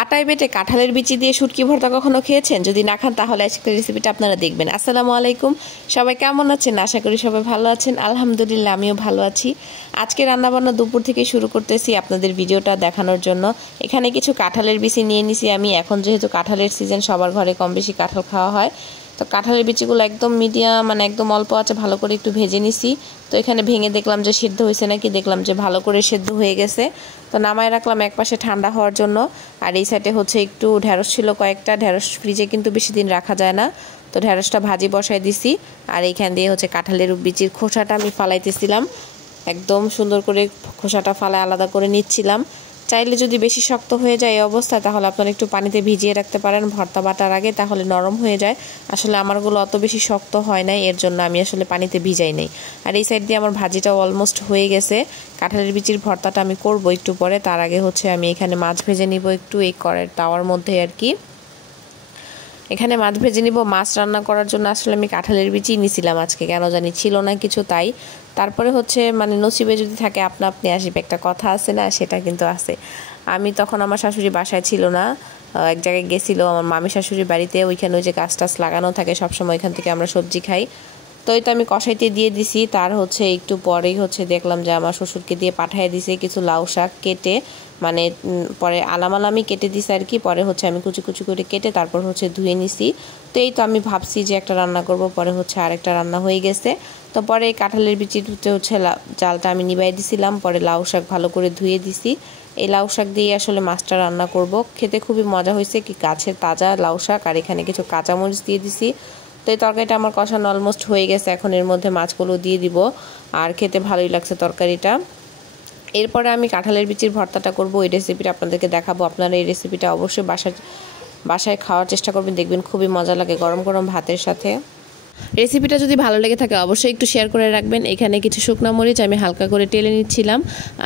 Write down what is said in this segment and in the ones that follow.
পাটায় বেটে কাঁঠালের বিচি দিয়ে শুটকি ভর্তা কখনো খেয়েছেন? যদি না খান তাহলে আজকের রেসিপিটা আপনারা দেখবেন। আসসালামু আলাইকুম, সবাই কেমন আছেন? আশা করি সবাই ভালো আছেন। আলহামদুলিল্লাহ, আমিও ভালো আছি। আজকে রান্নাবান্না দুপুর থেকে শুরু করতেছি আপনাদের ভিডিওটা দেখানোর জন্য। এখানে কিছু কাঁঠালের বিচি নিয়ে নিছি আমি। এখন যেহেতু কাঁঠালের সিজন, সবার ঘরে কম বেশি কাঁঠাল খাওয়া হয়, তো কাঁঠালের বিচিগুলো একদম মিডিয়াম, মানে একদম অল্প আছে, ভালো করে একটু ভেজে নিছি। তো এখানে ভেঙে দেখলাম যে সিদ্ধ হয়েছে নাকি, দেখলাম যে ভালো করে সিদ্ধ হয়ে গেছে। তো নামায় রাখলাম একপাশে ঠান্ডা হওয়ার জন্য। আর এই সাইডে হচ্ছে একটু ঢেঁড়স ছিল কয়েকটা। ঢেঁড়স ফ্রিজে কিন্তু বেশি দিন রাখা যায় না, তো ঢেঁড়সটা ভাজি বসায় দিছি। আর এইখান দিয়ে হচ্ছে কাঁঠালের বিচির খোসাটা আমি ফালাইতেছিলাম, একদম সুন্দর করে খোসাটা ফালায় আলাদা করে নিচ্ছিলাম। চাইলে যদি বেশি শক্ত হয়ে যায় এই অবস্থায়, তাহলে আপনারা একটু পানিতে ভিজিয়ে রাখতে পারেন ভর্তা বাটার আগে, তাহলে নরম হয়ে যায়। আসলে আমারগুলো অত বেশি শক্ত হয় নাই, এর জন্য আমি আসলে পানিতে ভিজাই নেই। আর এই সাইড দিয়ে আমার ভাজিটাও অলমোস্ট হয়ে গেছে। কাঁঠালের বিচির ভর্তাটা আমি করব একটু পরে, তার আগে হচ্ছে আমি এখানে মাছ ভেজে নিব একটু এই তাওয়ার মধ্যে আর কি। এখানে মাছ ভেজে নিব। মাছ রান্না করার জন্য আসলে আমি কাঁঠালের বিচি নিছিলাম আজকে, কেন জানি ছিল না কিছু, তাই। তারপরে হচ্ছে মানে নসিবে যদি থাকে আপনা আপনি আসবে, একটা কথা আছে না, সেটা কিন্তু আছে। আমি তখন আমার শাশুড়ি বাসায় ছিল না, এক জায়গায় গেছিলো আমার মামি শাশুড়ির বাড়িতে। ওইখানে ওই যে গাছ টাছ লাগানো থাকে সবসময়, ওইখান থেকে আমরা সবজি খাই। তো এই তো আমি কষাইতে দিয়ে দিছি। তার হচ্ছে একটু পরেই হচ্ছে দেখলাম যে আমার শ্বশুরকে দিয়ে পাঠিয়ে দিছে কিছু লাউ শাক কেটে, মানে পরে আলামালামি কেটে দিছে আর কি। পরে হচ্ছে আমি কুচি কুচি করে কেটে তারপর হচ্ছে ধুয়ে নিছি। তো এই তো আমি ভাবছি যে একটা রান্না করব, পরে হচ্ছে আরেকটা রান্না হয়ে গেছে। তো পরে এই কাঁঠালের বিচিতে হচ্ছে জালটা আমি নিবাই দিছিলাম। পরে লাউ শাক ভালো করে ধুয়ে দিছি। এই লাউ শাক দিয়ে আসলে মাছটা রান্না করব। খেতে খুবই মজা হয়েছে, কি গাছের তাজা লাউ শাক, আর এখানে কিছু কাঁচামরিচ দিয়ে দিছি। তো এই তরকারিটা আমার কষানো অলমোস্ট হয়ে গেছে। এখন এর মধ্যে মাছগুলো দিয়ে দিব, আর খেতে ভালোই লাগছে তরকারিটা। এরপরে আমি কাঁঠালের বিচির ভর্তাটা করব, এই রেসিপিটা আপনাদেরকে দেখাবো। আপনারা এই রেসিপিটা অবশ্যই বাসায় খাওয়ার চেষ্টা করবেন, দেখবেন খুবই মজা লাগে গরম গরম ভাতের সাথে। রেসিপিটা যদি ভালো লেগে থাকে অবশ্যই একটু শেয়ার করে রাখবেন। এখানে কিছু শুকনো মরিচ আমি হালকা করে টেলে নিচ্ছিলাম,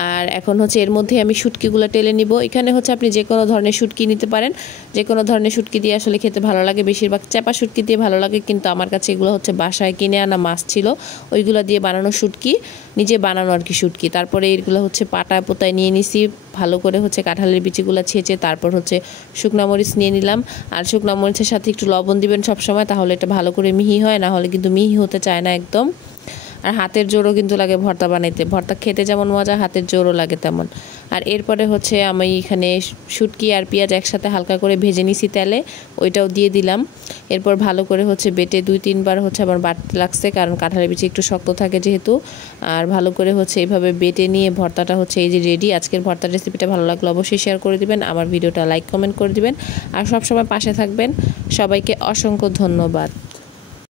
আর এখন হচ্ছে এর মধ্যে আমি শুটকিগুলো টেলে নিব। এখানে হচ্ছে আপনি যে কোনো ধরনের শুটকি নিতে পারেন, যে কোনো ধরনের শুটকি দিয়ে আসলে খেতে ভালো লাগে। বেশিরভাগ চাপা শুটকি দিয়ে ভালো লাগে, কিন্তু আমার কাছে এগুলো হচ্ছে বাসায় কিনে আনা মাছ ছিল, ওইগুলো দিয়ে বানানো শুটকি, নিজে বানানো আর কি শুটকি। তারপরে এইগুলো হচ্ছে পাটায় পোতায় নিয়ে নিছি ভালো করে, হচ্ছে কাঁঠালের বিচিগুলো ছেঁচে। তারপর হচ্ছে শুকনো মরিচ নিয়ে নিলাম, আর শুকনো মরিচের সাথে একটু লবণ দিবেন সবসময়, তাহলে এটা ভালো করে মিহি হয়, না হলে কিন্তু মিহি হতে চায় না একদম। আর হাতের জোরও কিন্তু লাগে ভর্তা বানাইতে, ভর্তা খেতে যেমন মজা হাতের জোরও লাগে তেমন। আর এরপরে হচ্ছে আমি এখানে শুটকি আর পেঁয়াজ একসাথে হালকা করে ভেজে নিছি তেলে, ওইটাও দিয়ে দিলাম। এরপর ভালো করে হচ্ছে বেটে 2-3 বার হচ্ছে আমার বাটতে লাগছে, কারণ কাঁঠালের বিচি একটু শক্ত থাকে যেহেতু। আর ভালো করে হচ্ছে এইভাবে বেটে নিয়ে ভর্তাটা হচ্ছে এই যে রেডি। আজকের ভর্তার রেসিপিটা ভালো লাগলো অবশ্যই শেয়ার করে দিবেন, আমার ভিডিওটা লাইক কমেন্ট করে দিবেন, আর সবসময় পাশে থাকবেন। সবাইকে অসংখ্য ধন্যবাদ।